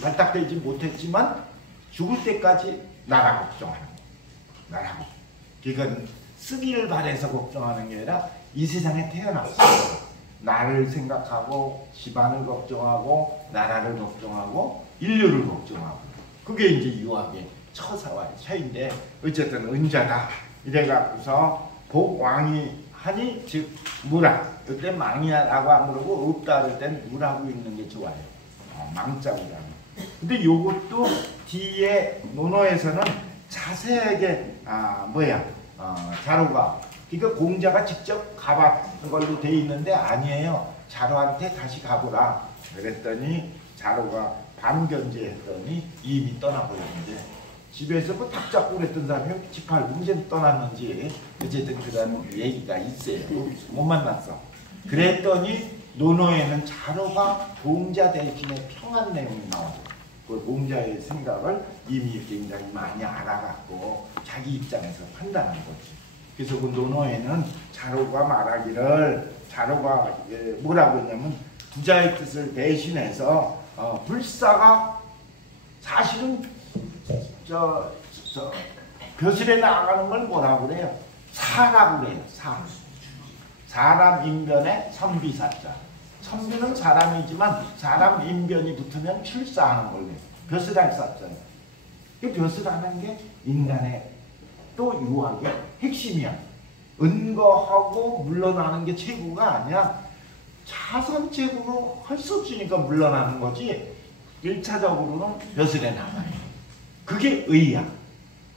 발탁되지 못했지만 죽을 때까지 나라 걱정하는 거예요. 나라 걱정. 그건 쓰기를 바래서 걱정하는 게 아니라 이 세상에 태어났어요. 나를 생각하고 집안을 걱정하고 나라를 걱정하고 인류를 걱정하고 그게 이제 유학의 처사와 차인데 어쨌든 은자다 이래갖고서 복왕이 하니 즉 무라 그때 망이라고 안 그러고 없다 그럴 땐 무라고 읽는 게 좋아요. 망자구라는. 근데 요것도 뒤에 논어에서는 자세하게 자로가 그러니까 공자가 직접 가봤던 걸로 돼 있는데 아니에요. 자로한테 다시 가보라 그랬더니 자로가 반견제했더니 이미 떠나버렸는데 집에서 뭐 닭 잡고 그랬던 사람이 집 팔고 이제 떠났는지 어쨌든 그런 얘기가 있어요. 못 만났어. 그랬더니 논어에는 자로가 공자 대신에 평한 내용이 나오죠. 그 공자의 생각을 이미 굉장히 많이 알아갖고 자기 입장에서 판단한 거지. 그래서 그 논어에는 자로가 말하기를 자로가 뭐라고 했냐면 부자의 뜻을 대신해서 불사가 사실은 벼슬에 나가는 걸 뭐라고 그래요? 사라고 그래요. 사람 인변에 선비사자. 선비는 사람이지만 사람 인변이 붙으면 출사하는 걸로 벼슬할 사자예요. 그 벼슬하는 게 인간의 또 유학의 핵심이야. 은거하고 물러나는 게 최고가 아니야. 자선책으로 할 수 없으니까 물러나는 거지. 1차적으로는 벼슬에 나가요. 그게 의야.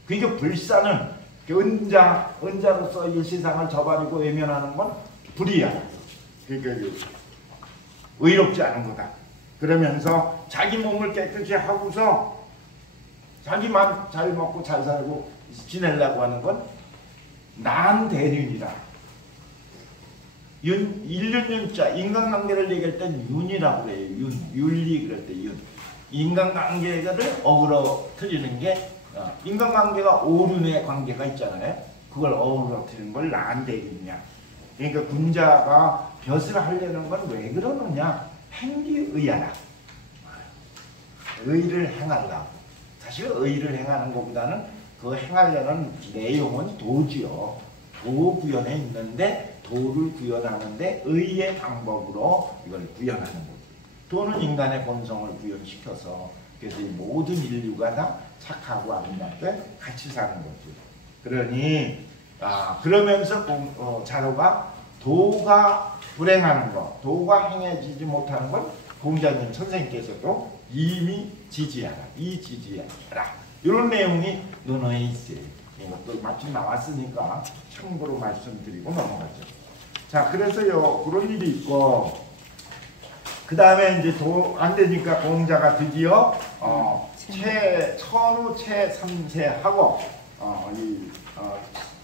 그러니까 불사는 은자로서 이 세상을 저버리고 외면하는 건 불이야. 그러니까 의롭지 않은 거다. 그러면서 자기 몸을 깨끗이 하고서 자기만 잘 먹고 잘 살고 지내려고 하는 건 난대륜이라. 인륜윤자 인간관계를 얘기할 땐 윤이라고 그래요. 윤리 그럴 때 윤. 인간관계를 어우러 틀리는 게 인간관계가 오륜의 관계가 있잖아요. 그걸 어우러 틀리는 걸 난대륜이야. 그러니까 군자가 벼슬을 하려는 건 왜 그러느냐? 행기의하라. 의를 행하려고. 사실 의를 행하는 것보다는 그 행하려는 내용은 도지요. 도 구현에 있는데 도를 구현하는데 의의 방법으로 이걸 구현하는 거죠. 도는 인간의 본성을 구현시켜서 그래서 이 모든 인류가 다 착하고 아름답게 같이 사는 거죠. 그러니 그러면서 자로가 도가 불행하는 것, 도가 행해지지 못하는 건 공자님 선생님께서도 이미 지지하라, 지지하라 이런 내용이 논어에 있어요. 이것도 마침 나왔으니까 참고로 말씀드리고 넘어가죠. 자, 그래서요 그런 일이 있고 그 다음에 이제 도 안 되니까 공자가 드디어 천우 채 3세하고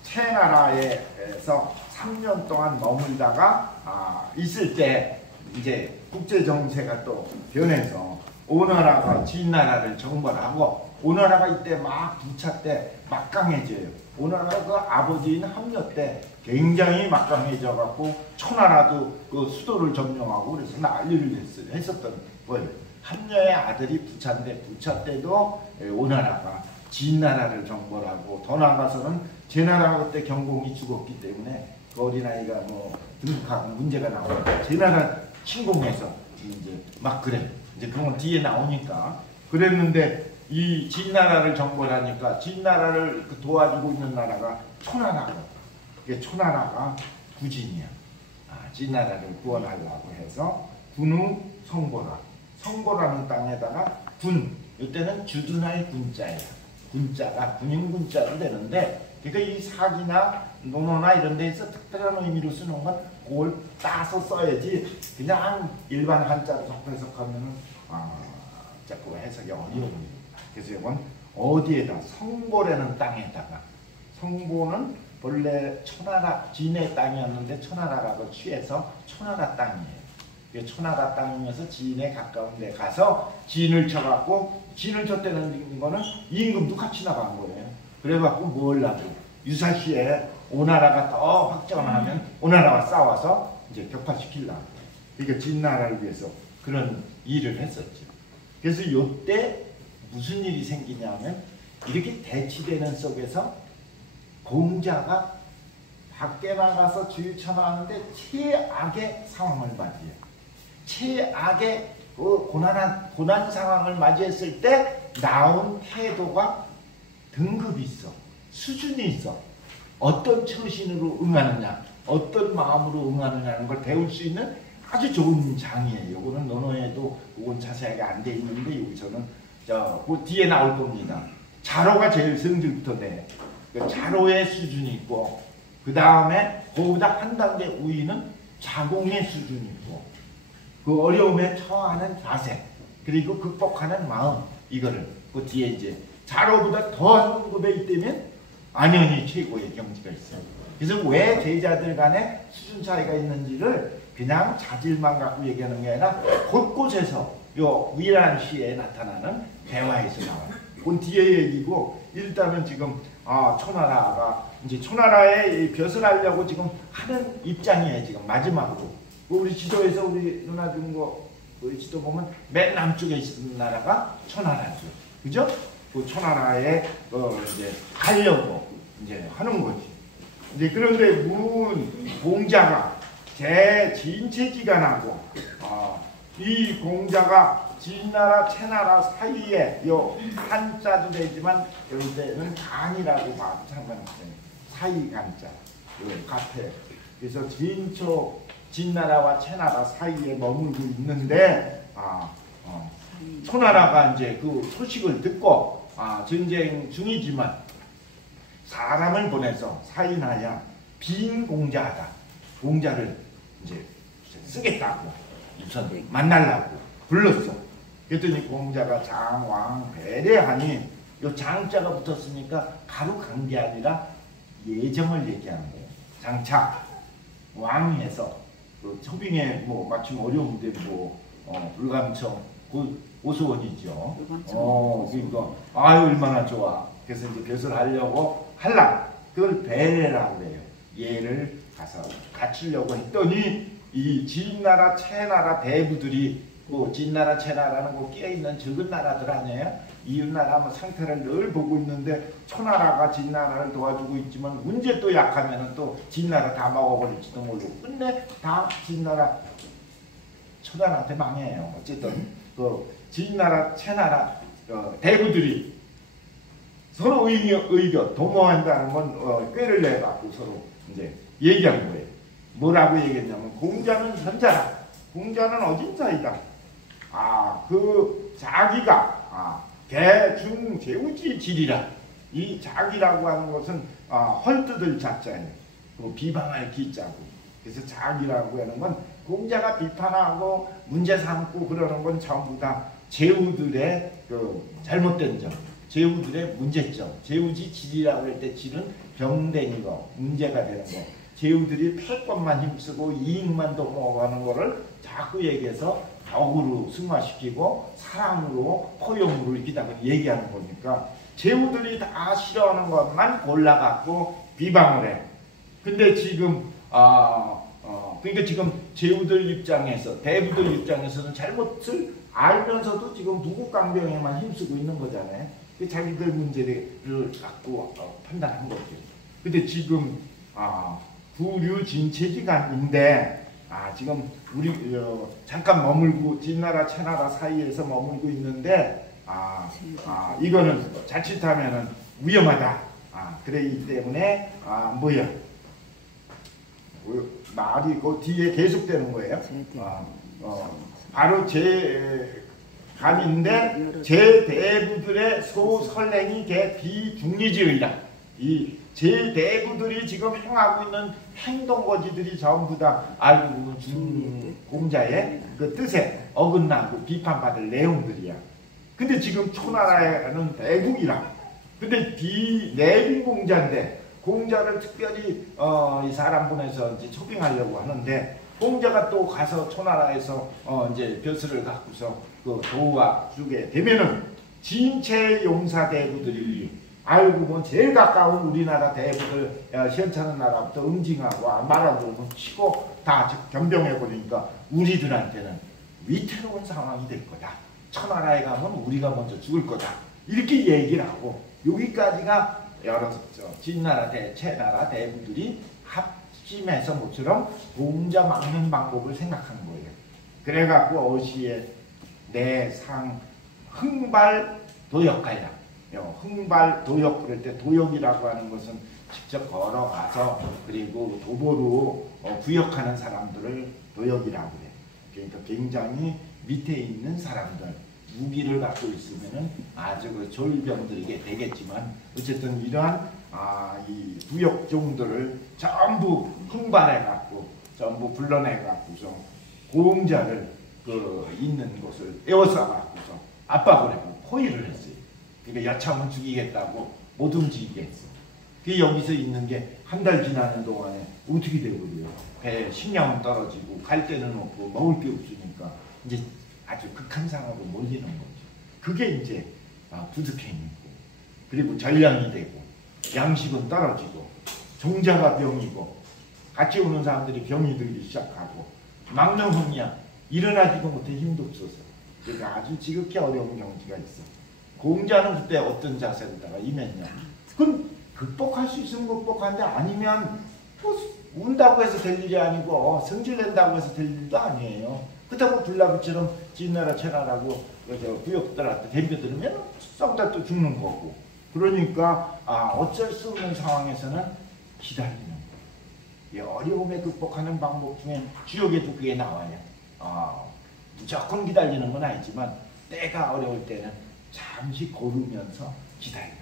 채나라에서 3년 동안 머물다가 있을 때 이제 국제 정세가 또 변해서 오나라가 진나라를 정벌하고 오나라가 이때 막 부차 때 막강해져요. 오나라가 그 아버지인 함녀 때 굉장히 막강해져 갖고 초나라도 그 수도를 점령하고 그래서 난리를 했었던 거예요. 함녀의 아들이 부차인데 부차 때도 오나라가 진나라를 정벌하고 더 나아가서는 제나라가 그때 경공이 죽었기 때문에 그 어린아이가 뭐 등극하고 문제가 나오니까 제나라 침공해서 이제 막 그래. 이제 그건 뒤에 나오니까 그랬는데 이 진나라를 정벌하니까 진나라를 도와주고 있는 나라가 초나라가 이게 초나라가 구진이야. 진나라를 구원하려고 해서 군우 성보라 성보라는 땅에다가 군 이때는 주둔할 군자야. 군자가 군인군자로 되는데 그러니까 이 사기나 논어나 이런 데서 특별한 의미로 쓰는 건 그걸 따서 써야지 그냥 일반 한자로 해석하면은 자꾸 해석이 어려워요. 그래서 이건 어디에다 성보라는 땅에다가 성보는 본래 초나라 진의 땅이었는데 초나라라고 취해서 초나라 땅이에요. 초나라 땅이면서 진에 가까운 데 가서 진을 쳐갖고 진을 쳤다는 거는 임금도 같이 나간 거예요. 그래갖고 뭘 하고 유사시에 오나라가 더 확장하면 오나라와 싸워서 이제 격파시키려고. 그러니까 진나라를 위해서 그런 일을 했었죠. 그래서 요때 무슨 일이 생기냐면 이렇게 대치되는 속에서 공자가 밖에 나가서 주유천하는데 최악의 상황을 맞이해요. 최악의 그 고난 상황을 맞이했을 때 나온 태도가 등급이 있어. 수준이 있어. 어떤 처신으로 응하느냐, 어떤 마음으로 응하느냐는 걸 배울 수 있는 아주 좋은 장이에요. 요거는 논어에도 그건 자세하게 안 돼 있는데 여기서는 그 뒤에 나올 겁니다. 자로가 제일 성질부터 내. 그 자로의 수준이 있고 그 다음에 그보다 한 단계 위는 자공의 수준이 있고 그 어려움에 처하는 자세 그리고 극복하는 마음 이거를 그 뒤에 이제 자로보다 더한 등급에 있다면 안연히 최고의 경지가 있어요. 그래서 왜 제자들 간에 수준 차이가 있는지를 그냥 자질만 갖고 얘기하는 게 아니라 곳곳에서 요 위란 시에 나타나는 대화에서 나와요. 그 뒤에 얘기고 일단은 지금 초나라가 이제 초나라에 벼슬 하려고 지금 하는 입장이에요. 지금 마지막으로 우리 지도에서 우리 누나 준 거 우리 지도 보면 맨 남쪽에 있는 나라가 초나라죠. 그죠? 그 초나라에 이제 가려고 이제 하는 거지. 이제 그런데 문 공자가 제 진체지간하고 이 공자가 진나라 채나라 사이에 요 한자도 되지만 이럴 때는 간이라고 봐 상관없어요. 사이 간자 요 같아. 그래서 진나라와 채나라 사이에 머물고 있는데 초나라가 이제 그 소식을 듣고 전쟁 중이지만 사람을 보내서 사인하여 빈 공자하다. 공자를 이제 쓰겠다고 우선 만나려고 불렀어. 그랬더니 공자가 장왕 배례하니 요 장자가 붙었으니까 바로 간 게 아니라 예정을 얘기하는 거예요. 장차 왕에서 그 초빙에 뭐 마침 어려운데 뭐 불감청 오소원이죠. 그러니까 아유 얼마나 좋아. 그래서 이제 벼슬 하려고 할라. 그걸 배례라고 해요. 얘를 가서 갖추려고 했더니 이 진나라 채나라 대부들이 뭐 진나라 채나라는 거 끼어있는 적은 나라들 아니에요. 이웃나라 뭐 상태를 늘 보고 있는데 초나라가 진나라를 도와주고 있지만 문제 또 약하면은 또 진나라 다 먹어버릴지도 모르고 끝내 다 진나라 초나라한테 망해요. 어쨌든 그 진나라 채나라 대부들이 서로 의견 도모한다는 건 꾀를 내갖고 서로 이제 얘기한 거예요. 뭐라고 얘기했냐면 공자는 현자라. 공자는 어진자이다. 그 자기가 대중 제우지 질이라. 이 자기라고 하는 것은 헐뜯을 자자예요. 그 비방할 기자고. 그래서 자기라고 하는 건 공자가 비판하고 문제 삼고 그러는 건 전부 다 제후들의 그 잘못된 점, 제후들의 문제점. 제우지 질이라고 할 때 질은 병된 거, 문제가 되는 거. 제후들이 패권만 힘쓰고 이익만 도모하는 거를 자꾸 얘기해서 덕으로 승화시키고 사랑으로 포용으로 이렇게 얘기하는 거니까 제후들이 다 싫어하는 것만 골라갖고 비방을 해. 근데 지금 그러니까 지금 제후들 입장에서 대부들 입장에서는 잘못을 알면서도 지금 부국강병에만 힘쓰고 있는 거잖아요. 자기들 문제를 갖고 판단한 거죠. 근데 지금 구류진체지간인데 지금 우리 잠깐 머물고 진나라 채나라 사이에서 머물고 있는데 이거는 자칫하면은 위험하다. 그러기 때문에 말이 그 뒤에 계속되는 거예요. 바로 제 감인데 제 대부들의 소설행이 개 비중리지의다. 이 제 대부들이 지금 행하고 있는 행동거지들이 전부 다 알고 보면 공자의 그 뜻에 어긋나고 비판받을 내용들이야. 근데 지금 초나라에는 대국이라. 근데 내빈 공자인데 공자를 특별히 이 사람 보내서 이제 초빙하려고 하는데 공자가 또 가서 초나라에서 이제 벼슬을 갖고서 그 도와주게 되면은 진체 용사 대부들이 알고 보면 제일 가까운 우리나라 대부들 시원찮은 나라부터 응징하고 말하고 치고 다 겸병해 버리니까 우리들한테는 위태로운 상황이 될 거다. 천하라에 가면 우리가 먼저 죽을 거다. 이렇게 얘기를 하고 여기까지가 여러 진나라 체나라 대부들이 합심해서 모처럼 공자 막는 방법을 생각한 거예요. 그래갖고 어시에 내상 흥발 도역가야. 흥발 도역 그럴 때 도역이라고 하는 것은 직접 걸어가서 그리고 도보로 구역하는 사람들을 도역이라고 그래. 그러니까 굉장히 밑에 있는 사람들 무기를 갖고 있으면은 아주 그 졸병들에게 되겠지만 어쨌든 이러한 이 부역종들을 전부 흥발해 갖고 전부 불러내 갖고서 공자를 그 있는 곳을 에워싸 갖고서 압박을 하고 포위를 했어요. 그러니까 여차하면 죽이겠다고 못 움직이게 했어. 그 여기서 있는 게 한 달 지나는 동안에 어떻게 되고요? 배에 식량은 떨어지고 갈 데는 없고 먹을 게 없으니까 이제 아주 극한 상황으로 몰리는 거죠. 그게 이제 부득행이고 그리고 전량이 되고 양식은 떨어지고 종자가 병이고 같이 오는 사람들이 병이 들기 시작하고 망명흥이야. 일어나지도 못해 힘도 없어서 그러니까 아주 지극히 어려운 경지가 있어. 공자는 그때 어떤 자세로다가 임했냐. 그건 극복할 수 있으면 극복하는데 아니면 뭐 운다고 해서 될 일이 아니고 성질낸다고 해서 될 일도 아니에요. 그렇다고 불나비처럼 진나라 체나라고 구역들한테 덤벼들면 썩다 또 죽는 거고. 그러니까 어쩔 수 없는 상황에서는 기다리는 거예요. 어려움에 극복하는 방법 중에 주역에도 그게 나와요. 무조건 기다리는 건 아니지만 때가 어려울 때는 잠시 고르면서 기다리고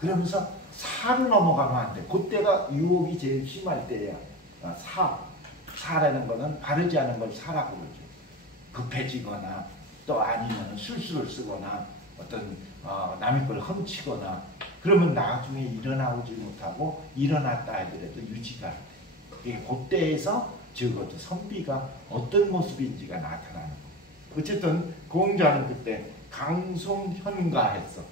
그러면서 사를 넘어가면 안 돼. 그때가 유혹이 제일 심할 때야. 사라는 거는 바르지 않은 걸 사라고 그러죠. 급해지거나 또 아니면 술수를 쓰거나 어떤 남의 걸 훔치거나 그러면 나중에 일어나오지 못하고 일어났다 하더라도 유지가 안 돼. 그때에서 적어도 선비가 어떤 모습인지가 나타나는 거. 어쨌든 공자는 그때 강송현가했어.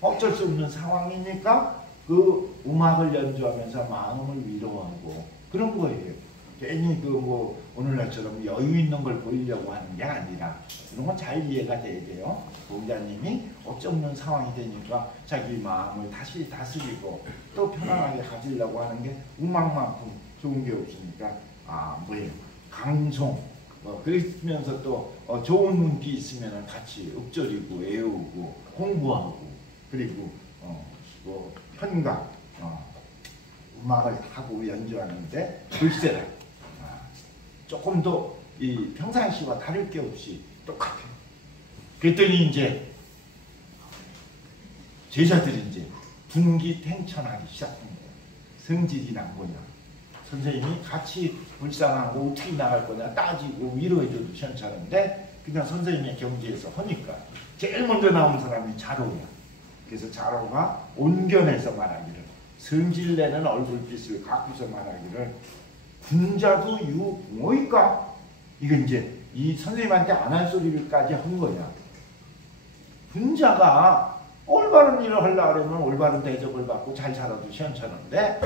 어쩔 수 없는 상황이니까 그 음악을 연주하면서 마음을 위로하고 그런 거예요. 괜히 그 뭐 오늘날처럼 여유 있는 걸 보이려고 하는 게 아니라 이런 건 잘 이해가 돼야 돼요. 공자님이 어쩔 수 없는 상황이 되니까 자기 마음을 다시 다스리고 또 편안하게 가지려고 하는 게 음악만큼 좋은 게 없으니까 뭐예요? 강송 그러면서 또 좋은 운기 있으면 같이 읊조리고 애우고 공부하고 그리고 뭐 현가 음악을 하고 연주하는데 글쎄라 조금 더 이 평상시와 다를 게 없이 똑같아요. 그랬더니 이제 제자들이 이제 분기탱천하기 시작한 거예요. 성질이 난 거냐. 선생님이 같이 불쌍하고 어떻게 나갈 거냐 따지고 위로해줘도 괜찮은데 그냥 선생님의 경지에서 하니까 제일 먼저 나온 사람이 자로야. 그래서 자로가 온견해서 말하기를 성질내는 얼굴빛을 갖고서 말하기를 군자도 유붕어일까? 이건 이제 이 선생님한테 안 할 소리를까지 한 거야. 군자가 올바른 일을 하려고 하면 올바른 대접을 받고 잘 살아도 시원찮은데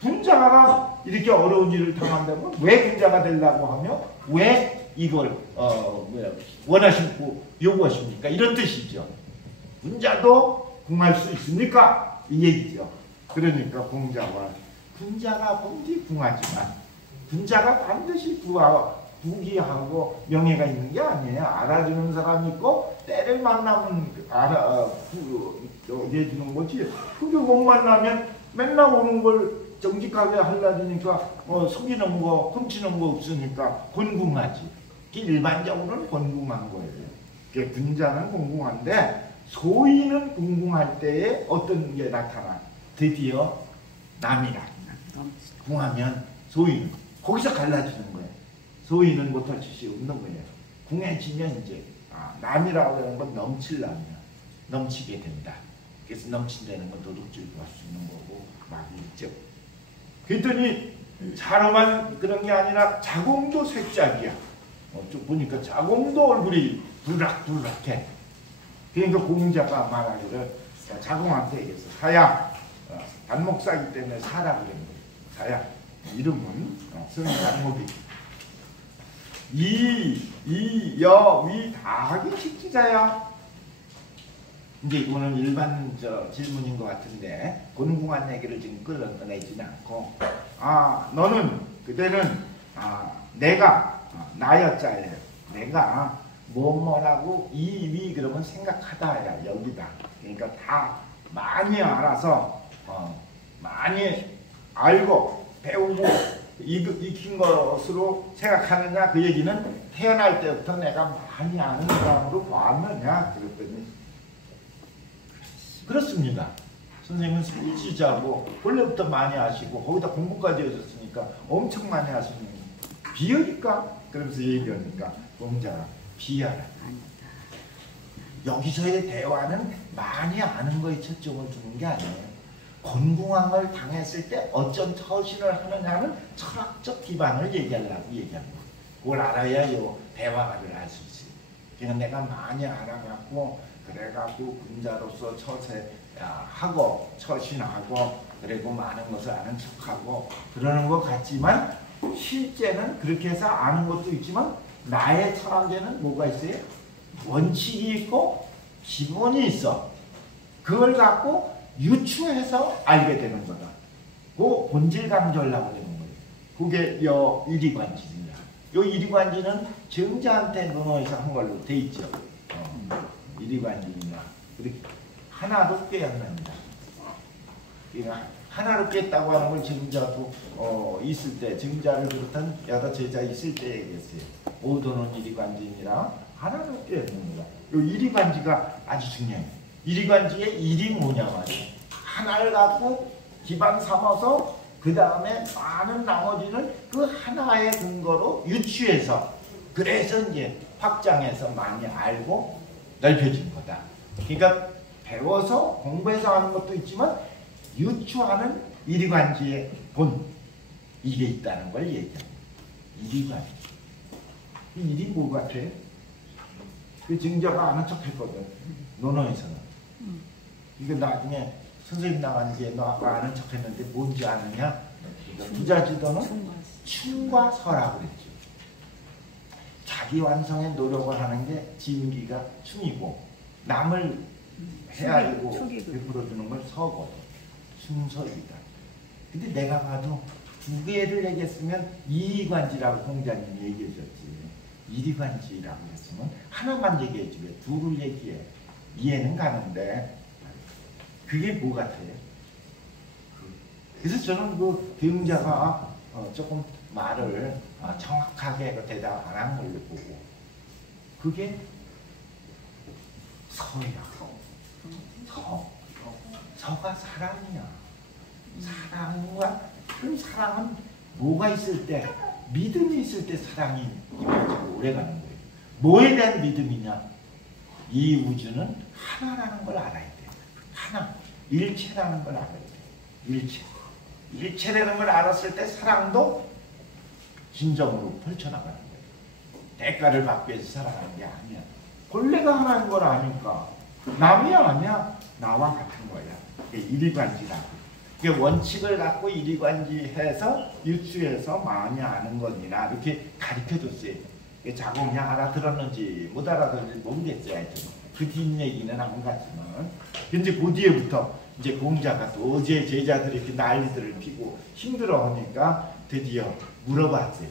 군자가 이렇게 어려운 일을 당한다면 왜 군자가 되려고 하며 왜 이걸 원하시고 요구하십니까? 이런 뜻이죠. 군자도 궁할 수 있습니까? 이 얘기죠. 그러니까 군자가 본디 궁하지만 군자가 반드시 부귀하고 명예가 있는 게 아니에요. 알아주는 사람이 있고 때를 만나면 얘기해주는 거지. 그게 못 만나면 맨날 오는 걸 정직하게 하려니까 속이는 거 훔치는 거 없으니까 곤궁하지. 일반적으로는 곤궁한 거예요. 군자는 곤궁한데 소인은 궁궁할 때에 어떤 게 나타나? 드디어 남이라. 궁하면 소인 거기서 갈라지는 거예요. 소인은 못할 짓이 없는 거예요. 궁해지면 이제 남이라고 하는 건 넘칠라면 넘치게 된다. 그래서 넘친다는 건 도둑질도 할 수 있는 거고 막 있죠. 그랬더니 자로만 그런 게 아니라 자공도 색작이야. 쭉 보니까 자공도 얼굴이 부락부락해. 그러니까 공자가 말하기를 자공한테 얘기했어. 사야 단목사기 때문에 사라고 그런 거예요. 사야 이름은 성이 단목이 이, 여, 위 다 하기 식지자야. 이제 이거는 일반 질문인 것 같은데 곤궁한 얘기를 지금 끌어내지는 않고 너는 그대는 내가 나였자예요. 내가 뭐라고 이, 위 그러면 생각하다야 여기다. 그러니까 다 많이 알아서 많이 알고 배우고 익힌 것으로 생각하느냐 그 얘기는 태어날 때부터 내가 많이 아는 사람으로 보았느냐 그랬더니 그렇습니다. 선생님은 일지자고 원래부터 많이 아시고 거기다 공부까지 하셨으니까 엄청 많이 아시는 비열일까? 그러면서 얘기하니까 공자가 비하라. 여기서의 대화는 많이 아는 거에 초점을 두는 게 아니에요. 곤궁함을 당했을 때 어떤 처신을 하느냐는 철학적 기반을 얘기하려고 얘기하는 거예요. 그걸 알아야 요 대화를 할 수 있어요. 그러니까 내가 많이 알아갖고 그래갖고 군자로서 처세하고 처신하고 그리고 많은 것을 아는 척하고 그러는 것 같지만 실제는 그렇게 해서 아는 것도 있지만 나의 철학에는 뭐가 있어요? 원칙이 있고 기본이 있어. 그걸 갖고 유추해서 알게 되는 거다. 그 본질 강조를 하고 되는 거예요. 그게 요 이리관지입니다. 요 이리관지는 정자한테 논어에서 한 걸로 돼 있죠. 이리관지입니다. 이렇게 하나로 깨어납니다. 그러니까 하나로 깼다고 하는 걸 정자도 있을 때, 정자를 비롯한 여러 제자 있을 때 얘기했어요. 오도는 이리관지니라 하나로 깨어납니다. 요 이리관지가 아주 중요해요. 이리관지의 일이 뭐냐 말이에요. 하나를 갖고 기반 삼아서 그 다음에 많은 나머지는 그 하나의 근거로 유추해서 그래서 이제 확장해서 많이 알고 넓혀진 거다. 그러니까 배워서 공부해서 하는 것도 있지만 유추하는 이리관지의 본 이게 있다는 걸 얘기합니다. 이리관지. 이 일이 뭐 같아요? 그 증자가 아는 척 했거든. 논어에서는. 이거 나중에 선생님 나간 뒤에 너가 아는 척 했는데 뭔지 아느냐? 부자지도는 춤과 서라고 그랬죠. 자기 완성에 노력을 하는 게 진기가 춤이고 남을 헤아리고 베풀어주는 걸 서거든. 춤서이다. 근데 내가 봐도 두 개를 얘기했으면 이리관지라고 공자님이 얘기해줬지. 이리관지라고 했으면 하나만 얘기해지 왜 둘을 얘기해. 이해는 가는데 그게 뭐 같아요? 그래서 저는 그 대응자가 조금 말을 정확하게 대답 안 한 걸로 보고 그게 서야. 서가 사랑이야. 사랑과 그럼 사랑은 뭐가 있을 때 믿음이 있을 때 사랑이 이루어지고 오래가는 거예요. 뭐에 대한 믿음이냐? 이 우주는 하나라는 걸 알아야 돼. 하나. 일체라는 걸 알아야 돼. 일체. 일체라는 걸 알았을 때 사랑도 진정으로 펼쳐나가는 거예요. 대가를 받기 위해서 사랑하는 게 아니야. 본래가 하나인 걸 아니까. 남이 아니야. 나와 같은 거야. 이게 이리관지라고. 이게 원칙을 갖고 이리관지해서 유추해서 많이 아는 거니라 이렇게 가르쳐줬어요. 자고 그냥 알아들었는지 못 알아들었는지 모르겠어요. 하여튼 그 뒷얘기는 안 갔지만 근데 그 뒤에부터 이제 공자가 또 어제 제자들이 이렇게 난리들을 피고 힘들어하니까 드디어 물어봤어요.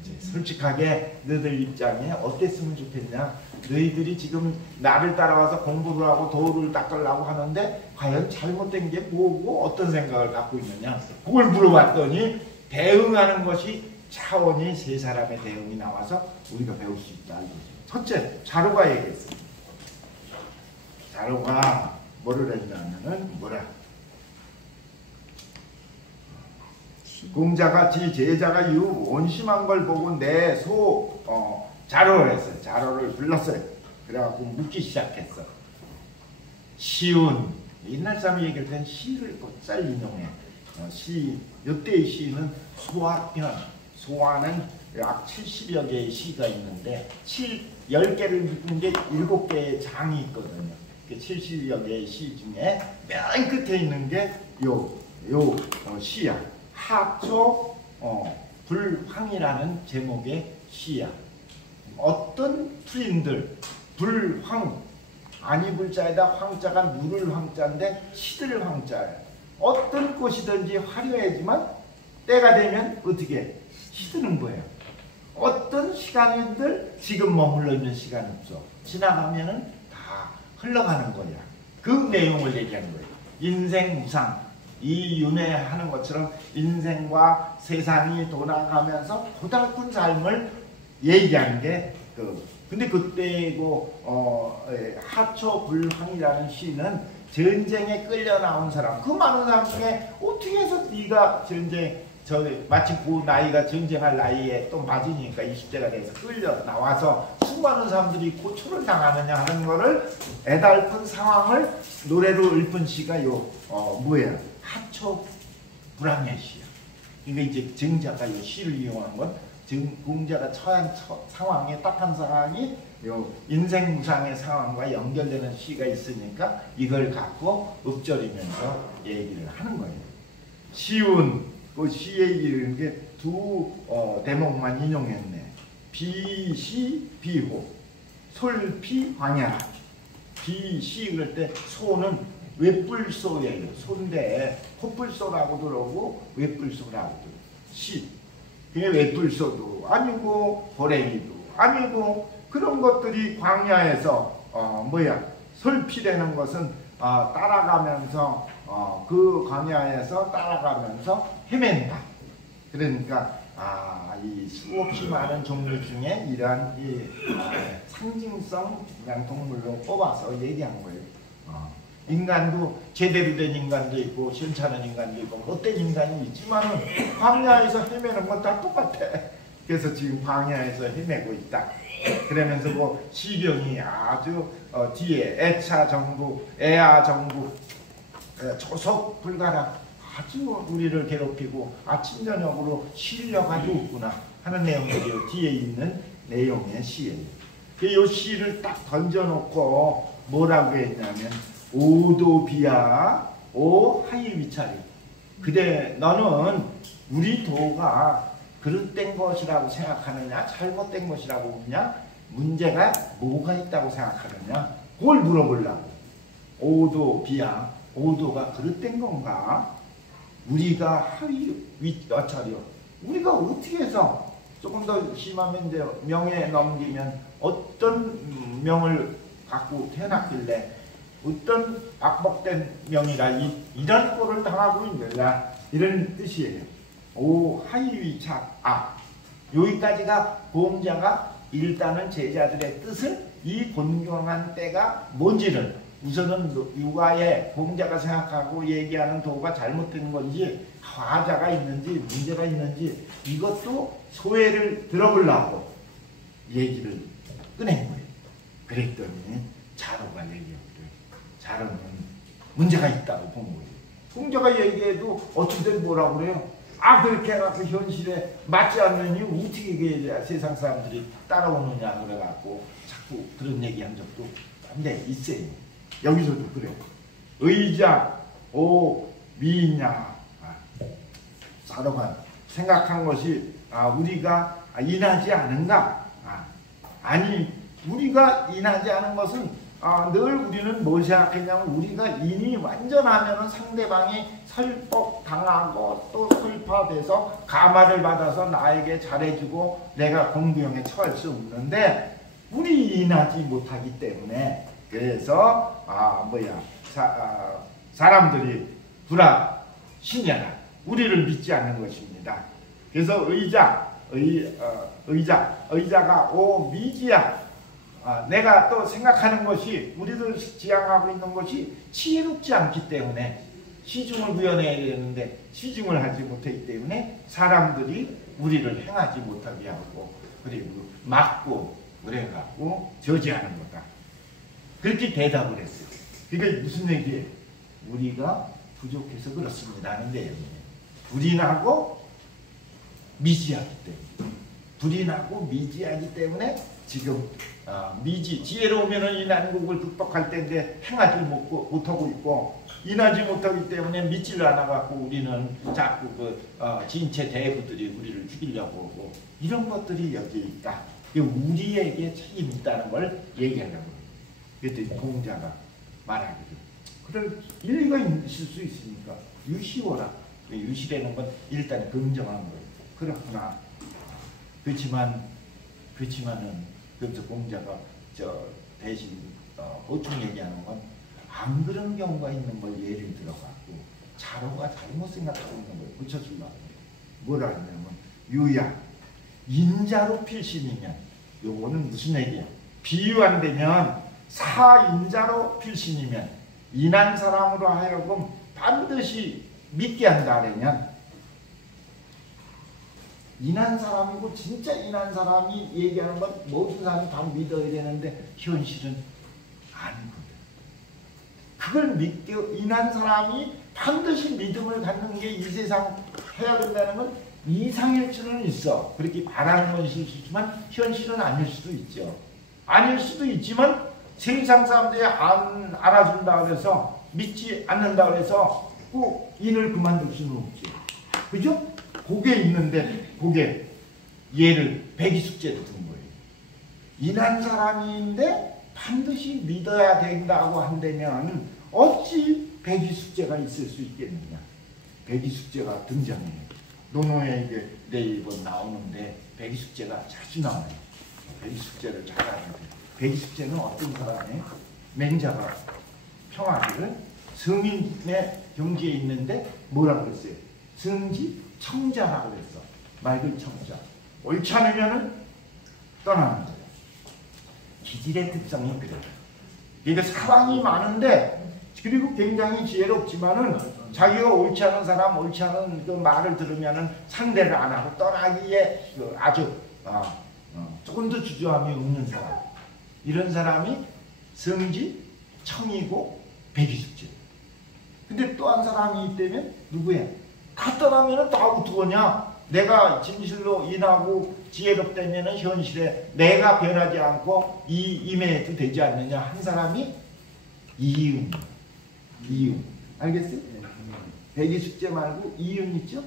이제 솔직하게 너희들 입장에 어땠으면 좋겠냐? 너희들이 지금 나를 따라와서 공부를 하고 도를 닦으려고 하는데 과연 잘못된 게 뭐고 어떤 생각을 갖고 있느냐? 그걸 물어봤더니 대응하는 것이 차원이 세 사람의 대응이 나와서 우리가 배울 수 있다. 이거죠. 첫째, 자로가 얘기했어요. 자로가 뭐를 했냐면은 뭐라? 공자가 지 제자가 유 원심한 걸 보고 자로를 했어요. 자로를 불렀어요. 그래갖고 묻기 시작했어. 시운 옛날 사람이 얘기할 땐 시를 곧잘 인용해. 이때의 시는 소화편. 소화는 약 70여 개의 시가 있는데 10개를 묶은 게 7개의 장이 있거든요. 70여 개의 시 중에 맨 끝에 있는 게 요 시야. 하초 불황이라는 제목의 시야. 어떤 투인들 불황 아니 불자에다 황자가 누를 황자인데 시들 황자예요. 어떤 꽃이든지 화려하지만 때가 되면 어떻게 시드는 거예요. 어떤 시간인들 지금 머물러 있는 시간 없어. 지나가면은 다 흘러가는 거야. 그 내용을 얘기하는 거예요. 인생 무상. 이 윤회하는 것처럼 인생과 세상이 돌아가면서 고달픈 삶을 얘기하는 게 근데 그때 하초불황이라는 시는 전쟁에 끌려 나온 사람, 그 많은 사람 중에 어떻게 해서 네가 마치 그 나이가 전쟁할 나이에 또 맞으니까 20대가 돼서 끌려 나와서 수많은 사람들이 고초를 당하느냐 하는 거를 애달픈 상황을 노래로 읊은 시가 뭐예요? 하초불황의 시야. 그러니까 이제 정자가 이 시를 이용한 건 공자가 처한 상황에 딱한 상황이 인생 무상의 상황과 연결되는 시가 있으니까 이걸 갖고 읊조리면서 얘기를 하는 거예요. 시운 그 시 얘기를 이렇게 두 대목만 인용했네. 비시 비호 솔피 광야. 비시 그럴 때 소는 외뿔소예요. 소인데 코뿔소라고도 그러고 외뿔소라고도 그러고 시 그게 외뿔소도 아니고 호랭이도 아니고 그런 것들이 광야에서 솔피라는 것은 따라가면서 그 광야에서 따라가면서 헤맨다. 그러니까 이 수없이 많은 종류 중에 이러한 상징성 그냥 동물로 뽑아서 얘기한 거예요. 인간도 제대로 된 인간도 있고 시원찮은 인간도 있고 못된 인간이 있지만은 광야에서 헤매는 건 다 똑같아. 그래서 지금 광야에서 헤매고 있다. 그러면서 뭐 시경이 아주 뒤에 애아 정부 조속 불가락 아주 우리를 괴롭히고 아침 저녁으로 쉬려가지고 없구나 하는 내용들이 뒤에 있는 내용의 시예요. 이 시를 딱 던져놓고 뭐라고 했냐면 오도비야 오 하이위차리. 그대 너는 우리 도가 그릇된 것이라고 생각하느냐 잘못된 것이라고 보느냐 문제가 뭐가 있다고 생각하느냐 그걸 물어보려고. 오도비야 오도가 그릇된 건가? 우리가 하이위차리요. 우리가 어떻게 해서 조금 더 심하면 이제 명에 넘기면 어떤 명을 갖고 태어났길래 어떤 악복된 명이라 이런 꼴을 당하고 있느냐 이런 뜻이에요. 오 하이위차 여기까지가 공자가 일단은 제자들의 뜻을 이 곤경한 때가 뭔지를 우선은 육아에 공자가 생각하고 얘기하는 도가 잘못된 건지 화자가 있는지 문제가 있는지 이것도 소회를 들어보려고 얘기를 꺼낸 거예요. 그랬더니 자로가 얘기하고 자로는 문제가 있다고 본 거예요. 공자가 얘기해도 어찌든 뭐라고 그래요? 그렇게 해갖고 현실에 맞지 않는 이유 어떻게 이게 세상 사람들이 따라오느냐 그래갖고 자꾸 그런 얘기한 적도 한데 있어요. 여기서도 그래요. 의자 오 미냐 자로가 생각한 것이 우리가 인하지 않은가? 아니 우리가 인하지 않은 것은 늘 우리는 뭘 생각했냐면 우리가 인이 완전하면 상대방이 설법당하고 또 설파돼서 감화를 받아서 나에게 잘해주고 내가 공경에 처할 수 없는데 우리 인하지 못하기 때문에 그래서 사람들이 불신이야 우리를 믿지 않는 것입니다. 그래서 의자가 오 미지야 내가 또 생각하는 것이 우리들 지향하고 있는 것이 지혜롭지 않기 때문에 시중을 구현해야 되는데 시중을 하지 못하기 때문에 사람들이 우리를 행하지 못하게 하고 그리고 막고 그래갖고 저지하는 거다. 그렇게 대답을 했어요. 그게 무슨 얘기예요? 우리가 부족해서 그렇습니다 하는 내용이에요. 불인하고 미지하기 때문에 불인하고 미지하기 때문에 지금 지혜로우면 이 난국을 극복할 때인데 행하지 못하고 있고 인하지 못하기 때문에 믿지를 않아갖고 우리는 자꾸 진체 대부들이 우리를 죽이려고 하고 이런 것들이 여기 있다 우리에게 책임이 있다는 걸 얘기하려고 그랬더니 공자가 말하기를 그럴 일리가 있을 수 있으니까 유시워라. 유시라는 건 일단 긍정한 거예요. 그렇구나. 그렇지만은 그래서 공자가 대신 보충 얘기하는 건 안 그런 경우가 있는 걸 예를 들어갖고 자로가 잘못 생각하고 있는 걸 고쳐주려고 뭐라 하냐면 유야 인자로 필신이면 요거는 무슨 얘기야? 비유 안 되면 사인자로 필신이면 인한 사람으로 하여금 반드시 믿게 한다 그러면 인한 사람이고 진짜 인한 사람이 얘기하는 건 모든 사람이 다 믿어야 되는데 현실은 아니거든. 그걸 믿게 인한 사람이 반드시 믿음을 갖는 게 이 세상 해야 된다는 건 이상일 수는 있어. 그렇게 바라는 건 있을 수 있지만 현실은 아닐 수도 있죠. 아닐 수도 있지만 세상 사람들이 안 알아준다 그래서 믿지 않는다 그래서 꼭 인을 그만둘 수는 없지. 그죠? 그게 있는데 그게 얘를 백이숙제로 둔 거예요. 인한 사람인데 반드시 믿어야 된다고 한다면 어찌 백이숙제가 있을 수 있겠느냐. 백이숙제가 등장해요. 논어에 네이버 나오는데 백이숙제가 자주 나와요. 백이숙제를 잘 알아야 돼요. 백이숙제는 어떤 사람의 맹자가 평하기를 성인의 경지에 있는데 뭐라 그랬어요? 성지 청자라고 그랬어. 맑은 청자. 옳지 않으면은 떠나는 거예요. 기질의 특성이 그래요. 그러니까 사랑이 많은데 그리고 굉장히 지혜롭지만은 자기가 옳지 않은 사람, 옳지 않은 그 말을 들으면은 상대를 안 하고 떠나기에 아주 조금도 주저함이 없는 사람. 이런 사람이 성지, 청이고 백이숙제. 근데 또 한 사람이 있다면 누구야? 다 떠나면은 다 어떡하냐? 내가 진실로 인하고 지혜롭다면은 현실에 내가 변하지 않고 임해도 되지 않느냐? 한 사람이 이윤. 이윤. 알겠어요? 백이숙제 말고 이윤 있죠?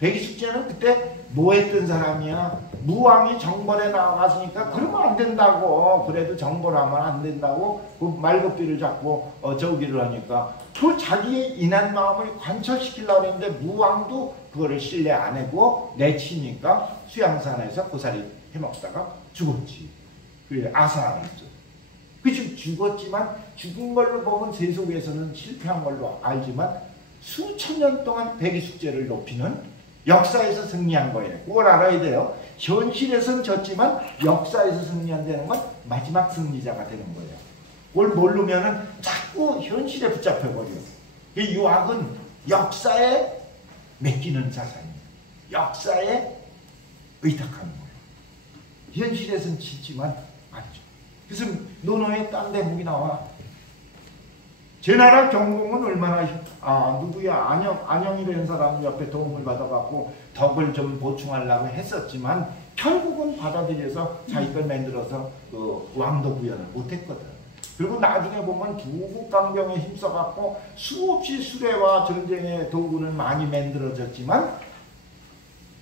백이숙제는 그때 뭐 했던 사람이야? 무왕이 정벌에 나갔으니까 그러면 안 된다고. 그래도 정벌하면 안 된다고 그 말급비를 잡고 저기를 하니까 그 자기의 인한 마음을 관철시키려고 했는데 무왕도 그거를 신뢰 안 하고 내치니까 수양산에서 고사리 해먹다가 죽었지. 그래 아사했죠. 그 죽었지만 죽은 걸로 보면 세속에서는 실패한 걸로 알지만 수천 년 동안 백이숙제를 높이는 역사에서 승리한 거예요. 그걸 알아야 돼요. 현실에서는 졌지만 역사에서 승리한다는 건 마지막 승리자가 되는 거예요. 그걸 모르면은 자꾸 현실에 붙잡혀버려요. 이 유학은 역사에 맡기는 자산이에요. 역사에 의탁하는 거예요. 현실에서는 지지만 아니죠. 그래서 논어에 딴 대목이 나와. 제나라 경공은 얼마나 누구야 안영이라는 사람 옆에 도움을 받아갖고 덕을 좀 보충하려고 했었지만 결국은 받아들여서 자기 걸 만들어서 그 왕도 구현을 못했거든. 그리고 나중에 보면 두국강경에 힘써갖고 수없이 수레와 전쟁의 도구는 많이 만들어졌지만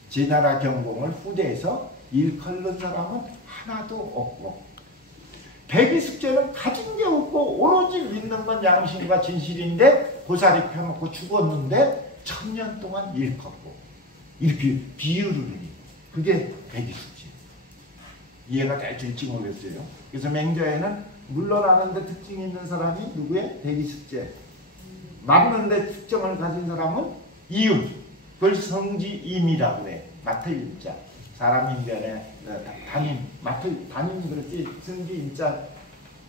제나라 경공을 후대에서 일컬는 사람은 하나도 없고 백이숙제는 가진 게 없고 오로지 믿는 건 양심과 진실인데 고사리 펴놓고 죽었는데 1000년 동안 일컸고 이렇게 비유를 해요. 그게 백이숙제. 이해가 잘 될지 모르겠어요. 그래서 맹자에는 물러나는데 특징이 있는 사람이 누구의? 백이숙제. 맞는데 특정을 가진 사람은 이윤. 그걸 성지임이라고 그래. 맡을 임자. 사람 인변에 담임, 담임 그렇지 승기 인자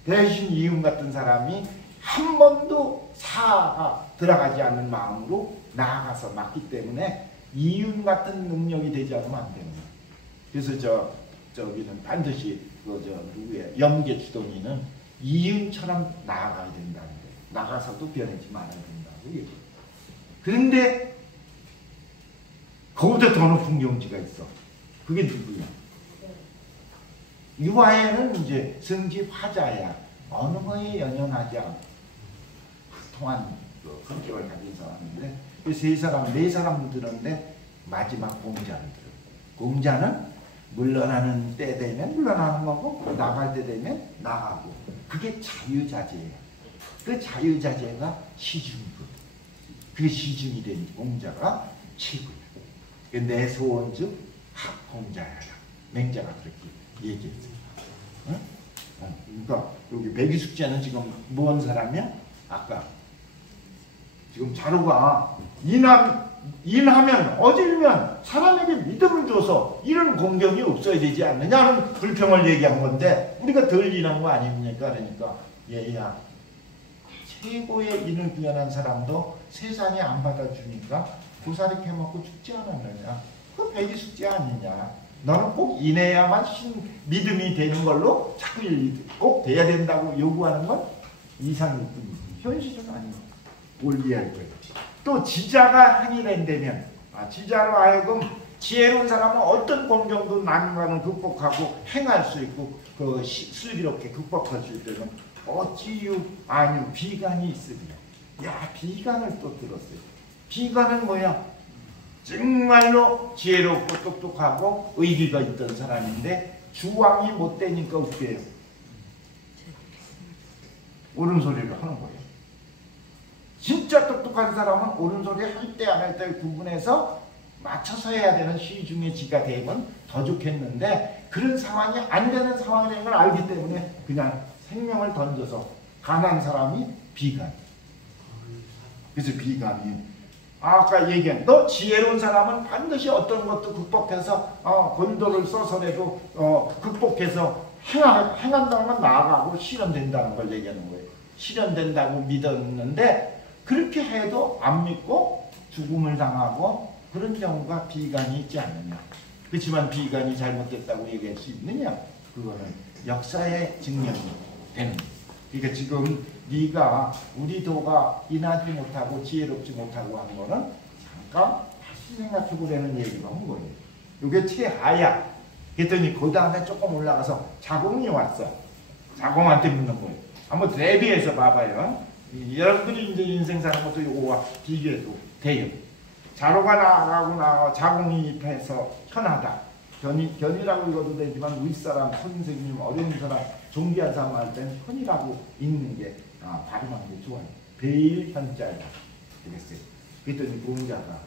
대신 이윤 같은 사람이 한 번도 사가 들어가지 않는 마음으로 나아가서 맡기 때문에 이윤 같은 능력이 되지 않으면 안 되는 거예요. 그래서 저기는 반드시 누구의 염계 주동이는 이윤처럼 나아가야 된다는 거예요. 나가서도 변하지 말아야 된다고 얘기해요. 그런데 거기서 더 높은 경지가 있어. 그게 누구야? 유아에는 이제 성지 화자야. 어느 거에 연연하지 않고 통한 성격을 가진 사람인데 그 세 사람, 네 사람을 들었는데 마지막 공자를 들어요. 공자는 물러나는 때 되면 물러나는 거고 나갈 때 되면 나가고 그게 자유자재예요. 그 자유자재가 시중이고 그 시중이 된 공자가 최고예요. 내 소원즉 합공자야라. 맹자가 그렇게 얘기했어요. 응? 그러니까 여기 백이숙제는 지금 뭔 사람이야? 아까 지금 자루가 인하면 어질면 사람에게 믿음을 줘서 이런 공경이 없어야 되지 않느냐는 불평을 얘기한 건데 우리가 덜 인한 거 아닙니까? 그러니까 얘야 최고의 인을 구현한 사람도 세상에 안 받아주니까 고사리 캐먹고 죽지 않았느냐? 그 백이숙제 아니냐? 너는 꼭 인해야만 믿음이 되는 걸로 자꾸 꼭 돼야 된다고 요구하는 건 이상일 뿐이지 현실은 아니고 원리할 거예요. 또 지자가 항일한다면 지자로 하여금 지혜로운 사람은 어떤 공경도 난관을 극복하고 행할 수 있고 그 슬기롭게 극복할 수 있다면 어찌유 아니요 비관이 있으리요. 야 비관을 또 들었어요. 비관은 뭐야? 정말로 지혜롭고 똑똑하고 의리가 있던 사람인데 주왕이 못 되니까 어떻게 해요? 옳은 소리를 하는 거예요. 진짜 똑똑한 사람은 옳은 소리 할 때 안 할 때 구분해서 맞춰서 해야 되는 시중에 지가 되면 더 좋겠는데 그런 상황이 안 되는 상황이라는 걸 알기 때문에 그냥 생명을 던져서 가난 사람이 비관. 그래서 비관이 아까 얘기한 너 지혜로운 사람은 반드시 어떤 것도 극복해서 권도를 써서라도 극복해서 행한다는 건 나아가고 실현된다는 걸 얘기하는 거예요. 실현된다고 믿었는데 그렇게 해도 안 믿고 죽음을 당하고 그런 경우가 비관이 있지 않느냐. 그렇지만 비관이 잘못됐다고 얘기할 수 있느냐. 그거는 역사의 증명이 되는 거예요. 그러니까 지금 네가 우리 도가 인하지 못하고 지혜롭지 못하고 한 거는 잠깐 다시 생각해 보려는 얘기가 한 거예요. 이게 최하야. 그랬더니 그 다음에 조금 올라가서 자공이 왔어. 자공한테 묻는 거예요. 한번 대비해서 봐봐요. 여러분들이 이제 인생 사는 것도 이거와 비교해도 돼요. 자로가 나가고 자공이 입해서 현하다. 견이라고 읽어도 되지만 윗사람, 선생님, 어려운 사람, 존귀한 사람 할 때는 현이라고 읽는 게 발음하는 게 좋아요. 배일 현자이다. 되겠어요. 그랬더니 공자가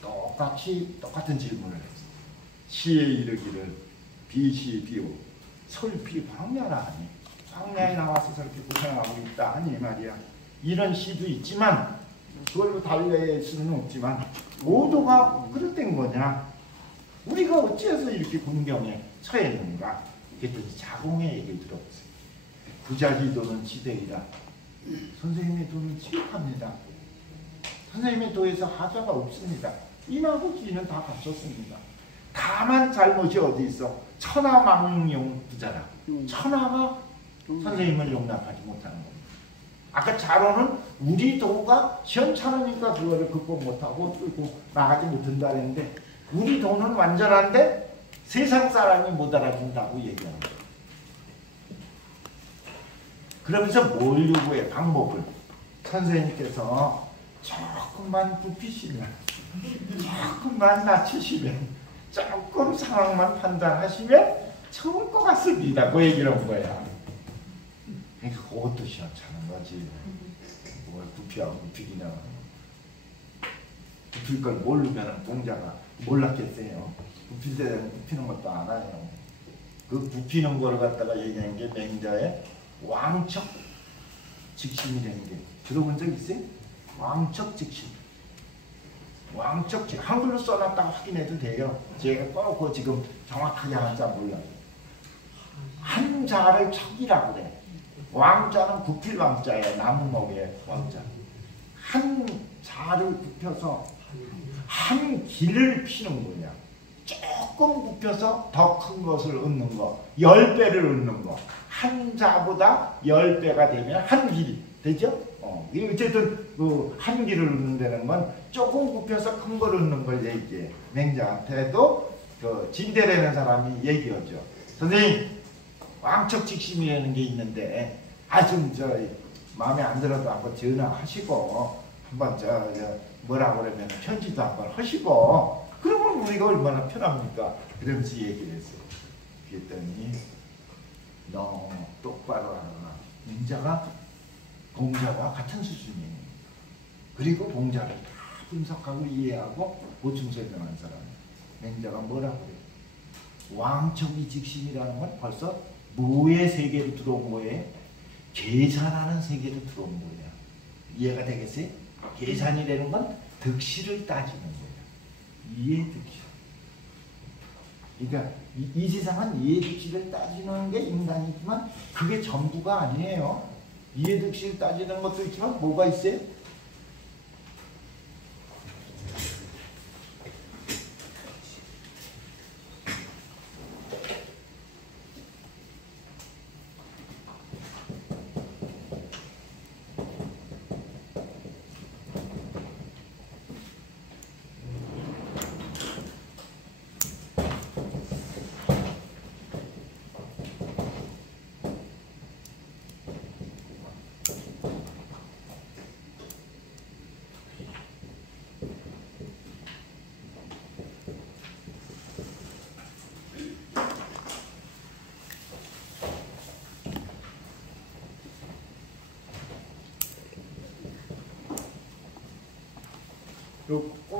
똑같은 질문을 했어요. 시에 이르기를 비시 비오 설비 황야라 하니 황야에 나와서 저렇게 고생하고 있다 하니 말이야. 이런 시도 있지만 그걸로 달랠 수는 없지만 모두가 그릇된 거냐? 우리가 어찌해서 이렇게 공경에 처했는가? 그랬더니 자공의 얘기를 들어보세요. 부자기 도는 지대이다. 선생님의 도는 지옥합니다. 선생님의 도에서 하자가 없습니다. 인하고 지는 다 갖췄습니다. 다만 잘못이 어디 있어? 천하망용 부자라. 천하가 선생님을 용납하지 못하는 겁니다. 아까 자로는 우리 도가 시원찮으니까 그거를 극복 못하고 뚫고 나가지 못한다 했는데 우리 도는 완전한데 세상 사람이 못 알아준다고 얘기하는 거예요. 그러면서 뭘 요구해? 방법을. 선생님께서 조금만 굽히시면 조금만 낮추시면 조금 상황만 판단하시면 좋을 것 같습니다. 그 얘기를 한 거야. 그러니까 그것도 시원찮은 거지. 뭘 굽히하고 굽히기냐. 굽힐 걸 모르면 공자가 몰랐겠어요. 굽힐 때는 굽히는 것도 알아요. 그 굽히는 걸 갖다가 얘기하는 게 맹자의 왕척 직심이 되는 게 들어본 적 있어요? 왕척 직심. 왕척 직심. 한글로 써놨다가 확인해도 돼요. 제가 꼭 지금 정확하게 한자 몰라요. 한자를 척이라고 그래. 왕자는 굽힐 왕자예요. 나무 먹이의 왕자. 한 자를 굽혀서 한 길을 피는 거냐. 조금 굽혀서 더 큰 것을 얻는 거. 10배를 얻는 거. 한 자보다 10배가 되면 한 길이 되죠? 어쨌든 그 한 길을 얻는다는 건 조금 굽혀서 큰 걸 얻는 걸 얘기해. 맹자한테도 그 진대라는 사람이 얘기하죠. 선생님, 왕척 직심이라는 게 있는데 좀 마음에 안 들어도 한번 전화하시고 한번 뭐라고 그러면 편지도 한번 하시고 그러면 그럼 우리가 얼마나 편합니까? 그러면서 얘기를 했어요. 그랬더니 너 똑바로 하거나 맹자가 공자와 같은 수준이에요. 그리고 공자를 다 분석하고 이해하고 보충 설명한 사람. 맹자가 뭐라고 그래요? 왕척이직심이라는 건 벌써 뭐의 세계로 들어온 거예요? 계산하는 세계로 들어온 거예요. 이해가 되겠어요? 계산이라는 건 득실을 따지는 거예요. 이해 득실. 그러니까 이 세상은 이해 득실을 따지는 게 인간이지만 그게 전부가 아니에요. 이해 득실 따지는 것도 있지만 뭐가 있어요?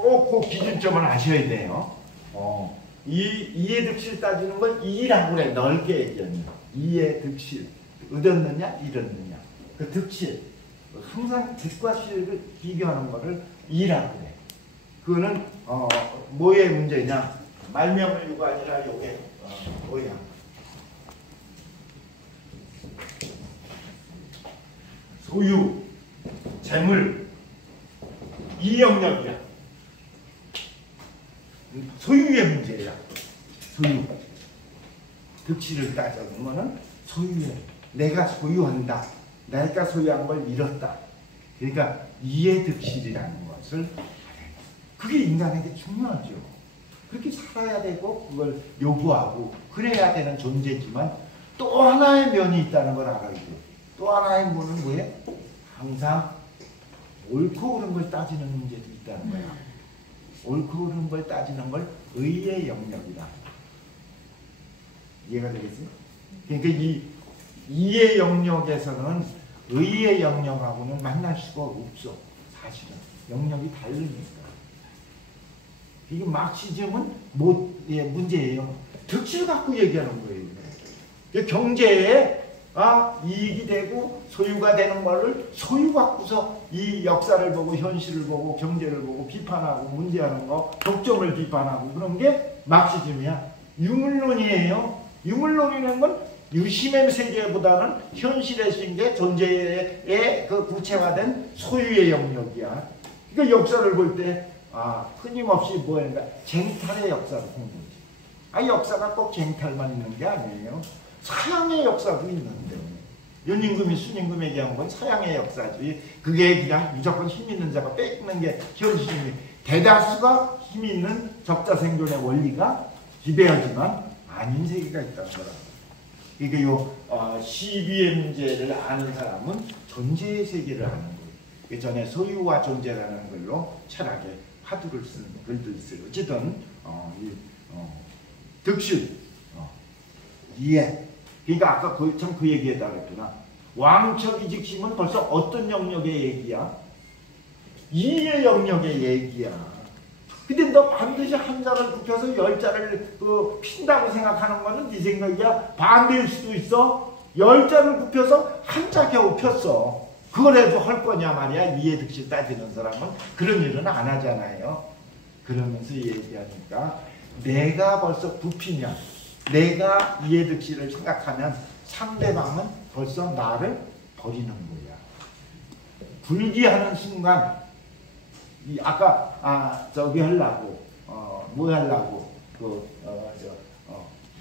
꼭 기준점을 아셔야 돼요. 이해 득실 따지는 건 이라고 그래. 넓게 얘기하면 이해 득실 얻었느냐 잃었느냐 그 득실 항상 득과 실을 비교하는 거를 이라고 그래. 그거는 뭐의 문제냐 말명류가 아니라 요게 뭐야 소유 재물 이 영역이야. 소유의 문제야. 소유. 득실을 따져는 거는 소유의 내가 소유한다. 내가 소유한 걸 잃었다. 그러니까 이해 득실이라는 것을 그게 인간에게 중요하죠. 그렇게 살아야 되고 그걸 요구하고 그래야 되는 존재지만 또 하나의 면이 있다는 걸 알아야 돼요. 또 하나의 면은 뭐예요? 항상 옳고 그른 걸 따지는 문제도 있다는 거야. 옳고 그른 걸 따지는 걸 의의 영역이다. 이해가 되겠어요? 그러니까 이 이의 영역에서는 의의 영역하고는 만날 수가 없어. 사실은 영역이 다르니까. 이게 막시즘은 문제예요. 득실 갖고 얘기하는 거예요. 경제에 이익이 되고 소유가 되는 거를 소유 갖고서 이 역사를 보고 현실을 보고 경제를 보고 비판하고 문제하는 거 독점을 비판하고 그런 게 막시즘이야. 유물론이에요. 유물론이라는 건 유심의 세계보다는 현실의 세계 존재의 그 구체화된 소유의 영역이야. 그러니까 역사를 볼 때 끊임없이 뭐인가 쟁탈의 역사를 본 거지. 역사가 꼭 쟁탈만 있는 게 아니에요. 사양의 역사도 있는데 연임금이 순임금 얘기한 건 사양의 역사지. 그게 그냥 무조건 힘 있는 자가 뺏는 게 현실이 대다수가 힘 있는 적자생존의 원리가 지배하지만 아닌 세계가 있다는 거라. 그러니까 요 시비의 문제를 아는 사람은 존재의 세계를 아는 거예요. 그 전에 소유와 존재라는 걸로 철학에 화두를 쓴 글도 있어요. 어쨌든 득실 이해. 그러니까 아까 그 얘기에다 그랬구나. 왕척이직심은 벌써 어떤 영역의 얘기야? 이의 영역의 얘기야. 근데 너 반드시 한 자를 굽혀서 열 자를 핀다고 생각하는 거는 네 생각이야. 반대일 수도 있어. 열 자를 굽혀서 한 자 겨우 폈어. 그걸 해도 할 거냐 말이야. 이해 득실 따지는 사람은 그런 일은 안 하잖아요. 그러면서 얘기하니까 내가 벌써 굽히냐 내가 이해 득실을 생각하면 상대방은 벌써 나를 버리는 거야. 불기하는 순간 아까 저기 하려고 뭐 하려고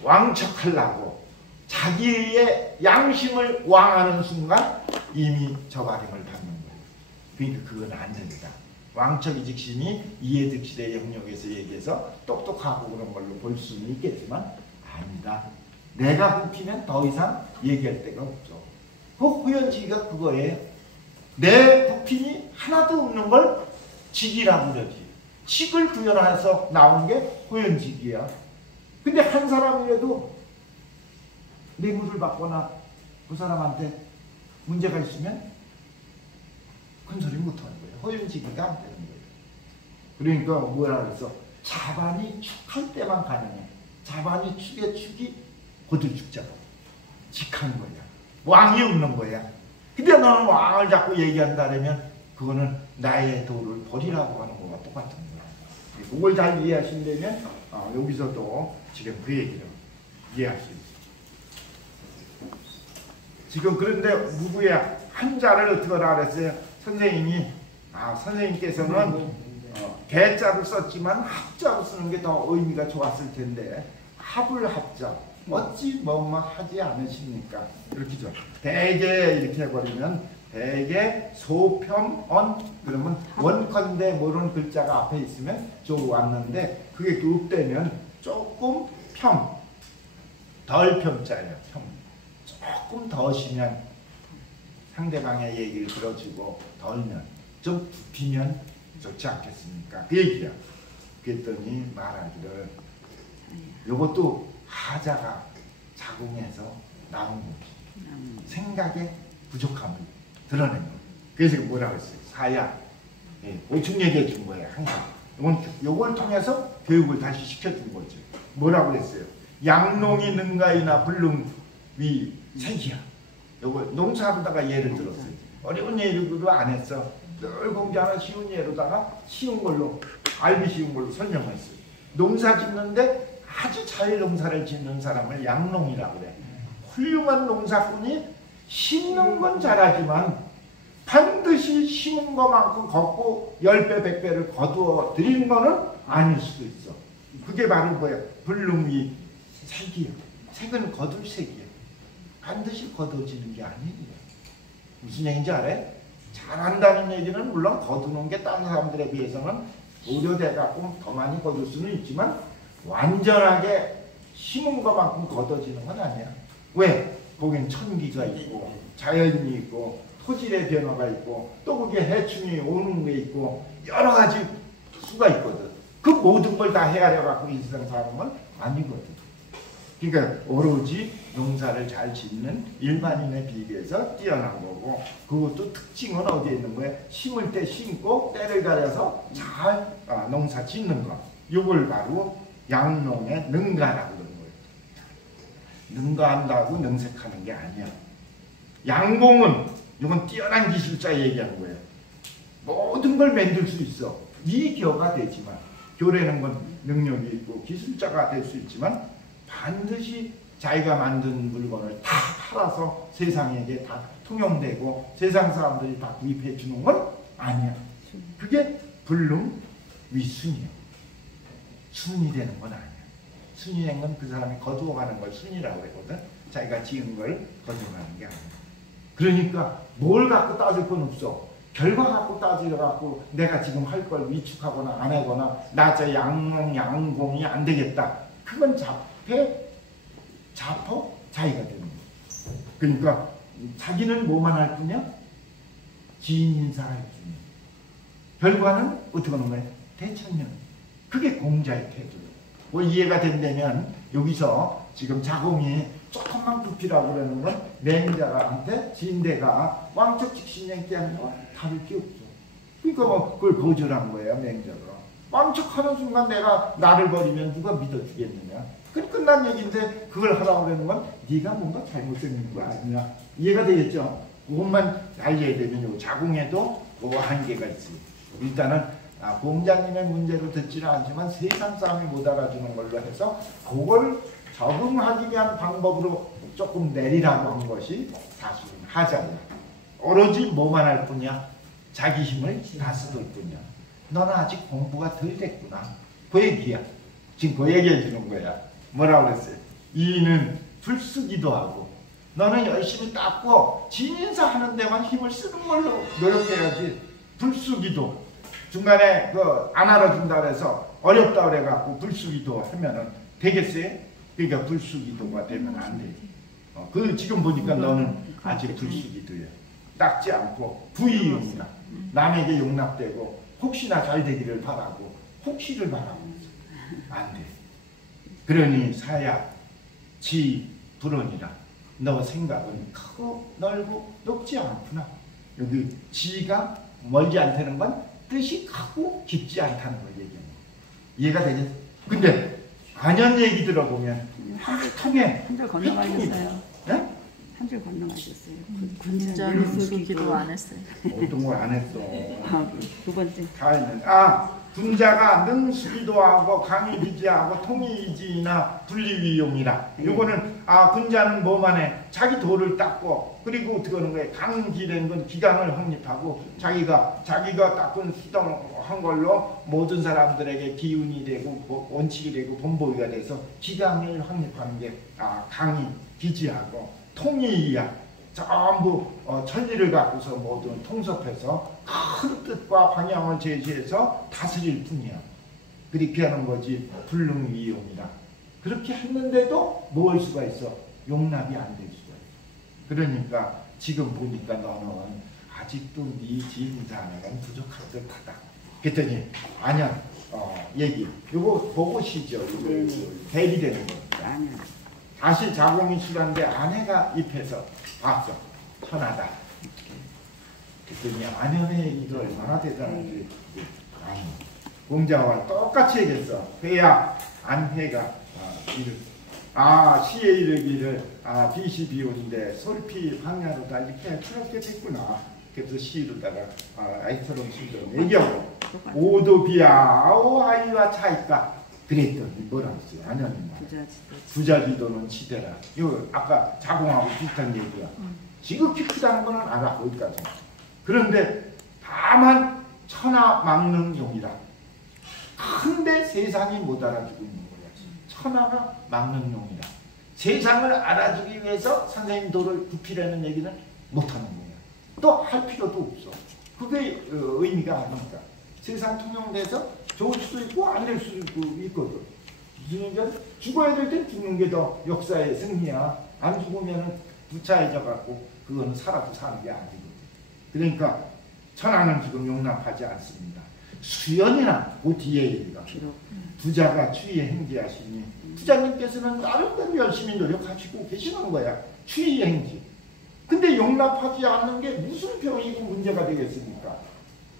왕척하려고 자기의 양심을 왕하는 순간 이미 저발행을 받는 거예요. 그러니까 그건 안 된다. 왕척이직심이 이해득실의 영역에서 얘기해서 똑똑하고 그런 걸로 볼 수는 있겠지만 아니다. 내가 굽히면 더 이상 얘기할 데가 없죠. 그 호연지기가 그거예요. 내 부핀이 하나도 없는 걸 직이라고 그러지. 직을 구현해서 나온 게 호연직이야. 근데 한 사람이라도 뇌물을 받거나 그 사람한테 문제가 있으면 큰 소리 못하는 거예요. 호연직이가 안 되는 거예요. 그러니까 뭐라 그랬어? 자반이 축할 때만 가능해. 자반이 축의 축이 고들 축자고 직한 거야. 왕이 없는 거야. 근데 너는 왕을 자꾸 얘기한다면 그거는 나의 도를 버리라고 하는 거와 똑같은 거야. 그걸 잘 이해하신다면 여기서도 지금 그 얘기를 이해할 수 있어요. 지금 그런데 누구야? 한자를 어떻게 하라 그랬어요? 선생님이 선생님께서는 대자를 썼지만 합자로 쓰는 게 더 의미가 좋았을 텐데 합을 합자 어찌 뭐뭐 하지 않으십니까? 이렇게 죠. 대개 이렇게 해버리면 대개 소평언 그러면 원컨대 모르는 글자가 앞에 있으면 좋았는데 그게 없다면 조금 덜 평자예요. 조금 더 쉬면 상대방의 얘기를 들어주고 덜면 좀 굽히면 좋지 않겠습니까? 그 얘기야. 그랬더니 말하기를 이것도 하자가 자궁해서 나온 거지. 생각의 부족함을 드러낸 거예요. 그래서 뭐라고 했어요? 사야. 보충 얘기해 준 거예요. 항상. 요걸 통해서 교육을 다시 시켜준 거죠. 뭐라고 했어요? 양농이 능가이나 불능위 색이야. 요거 농사하다가 예를 들었어요. 어려운 예로 안 했어. 늘 공부하는 쉬운 예로다가 쉬운 걸로 알기 쉬운 걸로 설명했어요. 농사 짓는데 아주 잘 농사를 짓는 사람을 양농이라고 그래. 훌륭한 농사꾼이 심는 건 잘하지만 반드시 심은 것만큼 걷고 10배, 100배를 거두어 드리는 거는 아닐 수도 있어. 그게 바로 뭐야? 불능이 색이야. 색은 거둘 색이야. 반드시 거둬지는 게 아니에요. 무슨 얘기인지 알아요? 잘한다는 얘기는 물론 거두는 게 다른 사람들에 비해서는 고려돼갖고 더 많이 거둘 수는 있지만 완전하게 심은 것만큼 거둬지는 건 아니야. 왜? 거긴 천기가 있고 자연이 있고 토질의 변화가 있고 또 그게 해충이 오는 게 있고 여러 가지 수가 있거든. 그 모든 걸 다 헤아려갖고 이 세상 사는 건 아니거든. 그러니까 오로지 농사를 잘 짓는 일반인에 비교해서 뛰어난 거고 그것도 특징은 어디에 있는 거예요? 심을 때 심고 때를 가려서 잘 농사 짓는 거. 이걸 바로 양농의 능가라고 그러는 거예요. 능가한다고 능색하는 게 아니야. 양공은 이건 뛰어난 기술자 얘기하는 거예요. 모든 걸 만들 수 있어. 이교가 되지만 교래는 건 능력이 있고 기술자가 될 수 있지만 반드시 자기가 만든 물건을 다 팔아서 세상에게 다 통용되고 세상 사람들이 다 구입해 주는 건 아니야. 그게 불능위순이야. 순이 되는 건 아니야. 순이 된 건 그 사람이 거두어가는 걸 순이라고 그러거든. 자기가 지은 걸 거두어가는 게 아니야. 그러니까 뭘 갖고 따질 건 없어. 결과 갖고 따지려갖고 내가 지금 할 걸 위축하거나 안 하거나 나 저 양공이 안 되겠다. 그건 자포 자기가 되는 거야. 그러니까 자기는 뭐만 할 뿐이야? 지인 인사할 뿐이야. 결과는 어떻게 하는 거야? 대천년. 그게 공자의 태도예요. 뭐 이해가 된다면 여기서 지금 자공이 조금만 굽히라고 그러는 건 맹자한테 진대가 왕적 직신행께 하는 거 다를 게 없어. 그러니까 뭐 그걸 거절한 거예요. 맹자가. 왕척하는 순간 내가 나를 버리면 누가 믿어주겠느냐. 그 끝난 얘기인데 그걸 하라고 그러는 건 네가 뭔가 잘못된 거 아니냐. 이해가 되겠죠? 그것만 알려야 되면 요 자궁에도 그 한계가 있어요. 일단은 공자님의 문제로 듣지는 않지만 세상 사람이 못 알아주는 걸로 해서 그걸 적응하기 위한 방법으로 조금 내리라고 한 것이 사실은 하자냐. 오로지 뭐만 할 뿐이야? 자기 힘을 다스릴 뿐이야. 너는 아직 공부가 덜 됐구나. 그 얘기야. 지금 그 얘기해 주는 거야. 뭐라고 그랬어요? 이는 풀쓰기도 하고 너는 열심히 닦고 진인사 하는 데만 힘을 쓰는 걸로 노력해야지. 풀쓰기도 중간에 안 알아준다 그래서 어렵다 그래갖고 불쓰기도 하면은 되겠어요? 그러니까 불쓰기도가 되면 안 돼. 그 지금 보니까 너는 아직 불쓰기도야. 닦지 않고 부의용이다. 남에게 용납되고 혹시나 잘 되기를 바라고 혹시를 바라고 있어. 안 돼. 그러니 사야 지 불언이라. 너 생각은 크고 넓고 높지 않구나. 여기 지가 멀지 않다는 건 뜻이 크고 깊지 않다는 걸 얘기하는 거예요. 이해가 되겠어? 근데 안현 얘기 들어보면 통해. 한 줄 건너가셨어요. 네? 한 줄 건너가셨어요. 군자는 기도 안 했어요. 어떤 걸 안 했어. 두 번째. 다 있는. 군자가 능수기도 하고 강의비지하고 통의이지나 분리위용이라. 요거는 군자는 뭐만 해? 자기 도를 닦고 그리고 어떻게 하는 거예요? 강기된 건 기강을 확립하고 자기가 닦은 수동한 걸로 모든 사람들에게 기운이 되고 원칙이 되고 본보기가 돼서 기강을 확립하는 게 강의 기지하고 통의야. 전부 천리를 갖고서 모두 통섭해서 큰 뜻과 방향을 제시해서 다스릴 뿐이야. 그렇게 하는 거지 불능위용이라. 그렇게 했는데도 뭐 할 수가 있어? 용납이 안 될 수가 있어. 그러니까 지금 보니까 너는 아직도 네 진자는 부족할 듯하다. 그랬더니 안현 얘기 요거 보고시죠. 대비되는 겁니다. 다시 자공이 시간인데 아내가 입해서 봤어. 천하다. 그랬더니 안현의 얘기가 얼마나 대단한지. 공자와 똑같이 얘기했어. 회야 안회가 시에 이르기를 빛이 비오는데 솔피 황야로다 이렇게 추럽게 됐구나. 그래서 시로다가 아이처럼 시처럼 얘기하고 오도 비야 아이와 차이까. 그랬더니 뭐라고 했어요? 안현이 부자지도는 치대라. 이거 아까 자공하고 비슷한 얘기야. 지극히 크다는 거는 알아. 거기까지. 그런데 다만 천하 막는 용이라. 큰데 세상이 못 알아주고 있는 거야. 천하가 막는 용이라. 세상을 알아주기 위해서 선생님 도를 굽히라는 얘기는 못하는 거야. 또 할 필요도 없어. 그게 의미가 아니니까. 세상 통용돼서 좋을 수도 있고 안 될 수도 있거든. 죽어야 될 땐 죽는 게 더 역사의 승리야. 안 죽으면 부차해져 갖고 그거는 살아도 사는 게 아니거든. 그러니까 천하는 지금 용납하지 않습니다. 수연이나 그 뒤에 얘기가 부자가 추위에 행지하시니 부자님께서는 나름대로 열심히 노력하시고 계시는 거야. 추위에 행지. 근데 용납하지 않는 게 무슨 병이고 문제가 되겠습니까?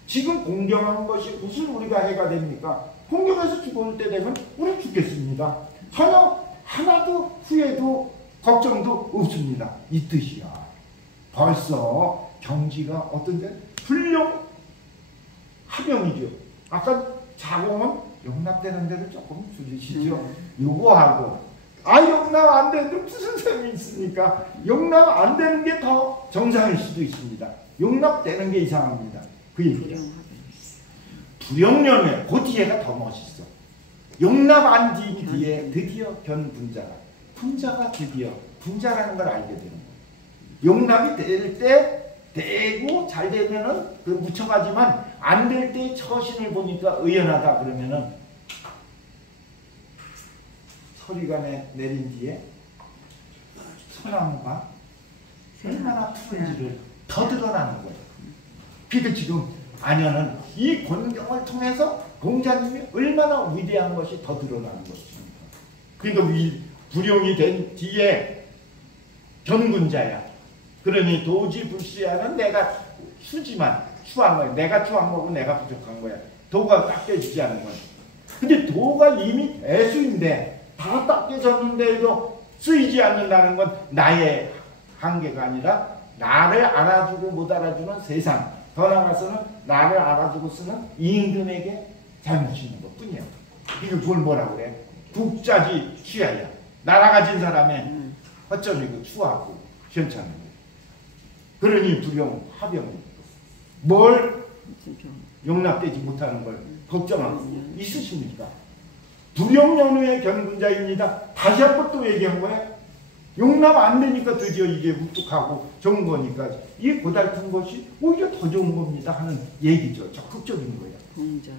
지금 공경한 것이 무슨 우리가 해가 됩니까? 공경해서 죽을 때 되면 우리 죽겠습니다. 전혀 하나도 후회도 걱정도 없습니다. 이 뜻이야. 벌써 경지가 어떤데? 불용 하병이죠. 아까 자공은 용납되는 데를 조금 줄이시죠. 요거하고 용납 안 되는데 무슨 셈이 있습니까? 용납 안 되는 게 더 정상일 수도 있습니다. 용납되는 게 이상합니다. 그 얘기죠. 불용념에 그 뒤에가 더 멋있어. 용납 안 된 뒤에 드디어 견분자가. 분자가 드디어 분자라는 걸 알게 되는 거예요. 용납이 될 때 되고 잘 되면은 그 묻혀가지만 안 될 때 처신을 보니까 의연하다 그러면은 서리가 내린 뒤에 소나무가 얼마나 푸른지를 더 드러나는 거예요. 그러니까 지금 안현은 이 권경을 통해서 공자님이 얼마나 위대한 것이 더 드러나는 것입니다. 그러니까 불용이 된 뒤에 견군자야. 그러니 도지불시야는 내가 수지만 추한 거야. 내가 추한 거고 내가 부족한 거야. 도가 닦여지지 않은 거야. 근데 도가 이미 애수인데 다 닦여졌는데도 쓰이지 않는다는 건 나의 한계가 아니라 나를 알아주고 못 알아주는 세상, 더 나아가서는 나를 알아주고 쓰는 임금에게 잘못이 있는 것 뿐이야. 이게 그걸 뭐라고 그래? 국자지 취하야. 나라 가진 사람의 허점이고 추하고 현찮은 거야. 그러니 불용, 하병이 뭘 용납되지 못하는 걸 걱정하고 있으십니까? 불용연후의 견군자입니다. 다시 한 번 또 얘기한 거야. 용납 안 되니까 드디어 이게 우뚝하고 좋은 거니까 이게 고달픈 것이 오히려 더 좋은 겁니다 하는 얘기죠. 적극적인 거예요.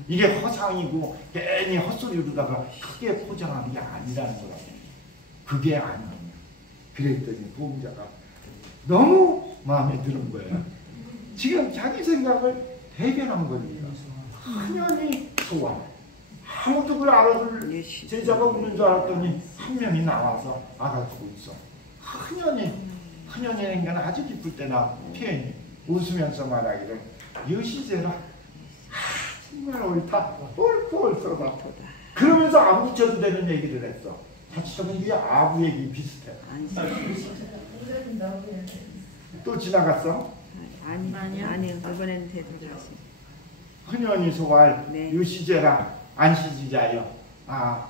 이게 허상이고 괜히 헛소리로다가 크게 포장하는 게 아니라는 거라고. 그게 아니야. 그랬더니 보험자가 너무 마음에 드는 거야. 지금 자기 생각을 대변한 거니까. 한연히 소원. 아무도 그걸 알아줄 제자가 없는 줄 알았더니 한 명이 나와서 알아주고 있어. 흔연이라는 건 아주 기쁠 때나 표현이 웃으면서 말하기를 여시제라 정말 옳다 옳고 옳소다. 그러면서 아부 붙여도 되는 얘기를 했어. 같이 보면 이게 아부 얘기 비슷해. 또 지나갔어? 아니요. 이번에는 되돌아가시. 흔연히 소할 네. 유시제라 안시지자요.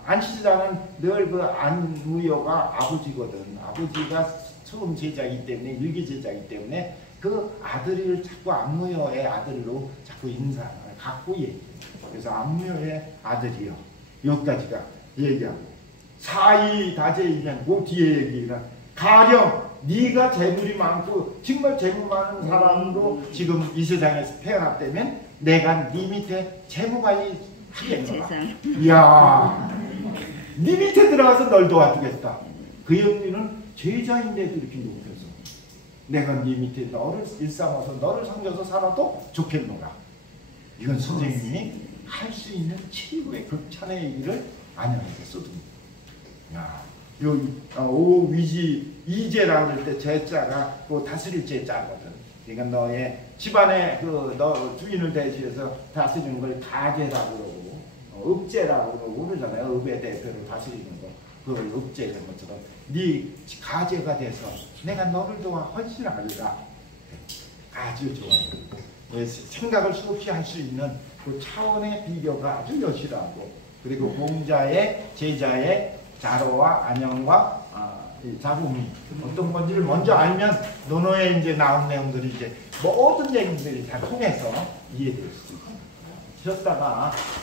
안시지자는 늘 그 안무여가 아버지거든. 아버지가 처음 제자이기 때문에 일기 제자이기 때문에 그 아들을 자꾸 안무여의 아들로 자꾸 인상을 갖고 얘기해. 그래서 안무여의 아들이요. 여기까지가 얘기하고 사이 다제이면 그 뒤에 얘기는 가령 네가 재물이 많고 정말 재물 많은 사람으로 지금 이 세상에서 태어났다면 내가 네 밑에 재무관리 하겠노라. 이야, 네 밑에 들어가서 널 도와주겠다. 그 영리는 제자인데도 이렇게 높여서 내가 네 밑에 너를 일삼아서 너를 섬겨서 살아도 좋겠노라. 이건 선생님이 할 수 있는 최고의 극찬의 얘기를 안양에서 써줍니다. 야, 오위지 이제라고 할 때 제자가 그 다스릴 제자거든. 그러니까 너의 집안에 너 주인을 대신해서 다스리는 걸 가제라고 그러고 읍제라고 그러고 그러잖아요. 읍의 대표를 다스리는 거. 그걸 읍제라는 것처럼 네 가제가 돼서 내가 너를 도와 헌신하리라. 아주 좋아요. 생각을 수없이 할 수 있는 그 차원의 비교가 아주 여실하고 그리고 공자의 제자의 자로와 안형과 이 자부미 어떤 건지를 먼저 알면 논어에 이제 나온 내용들이 이제 모든 내용들이 다 통해서 이해될 수 있습니다. 쉬었다가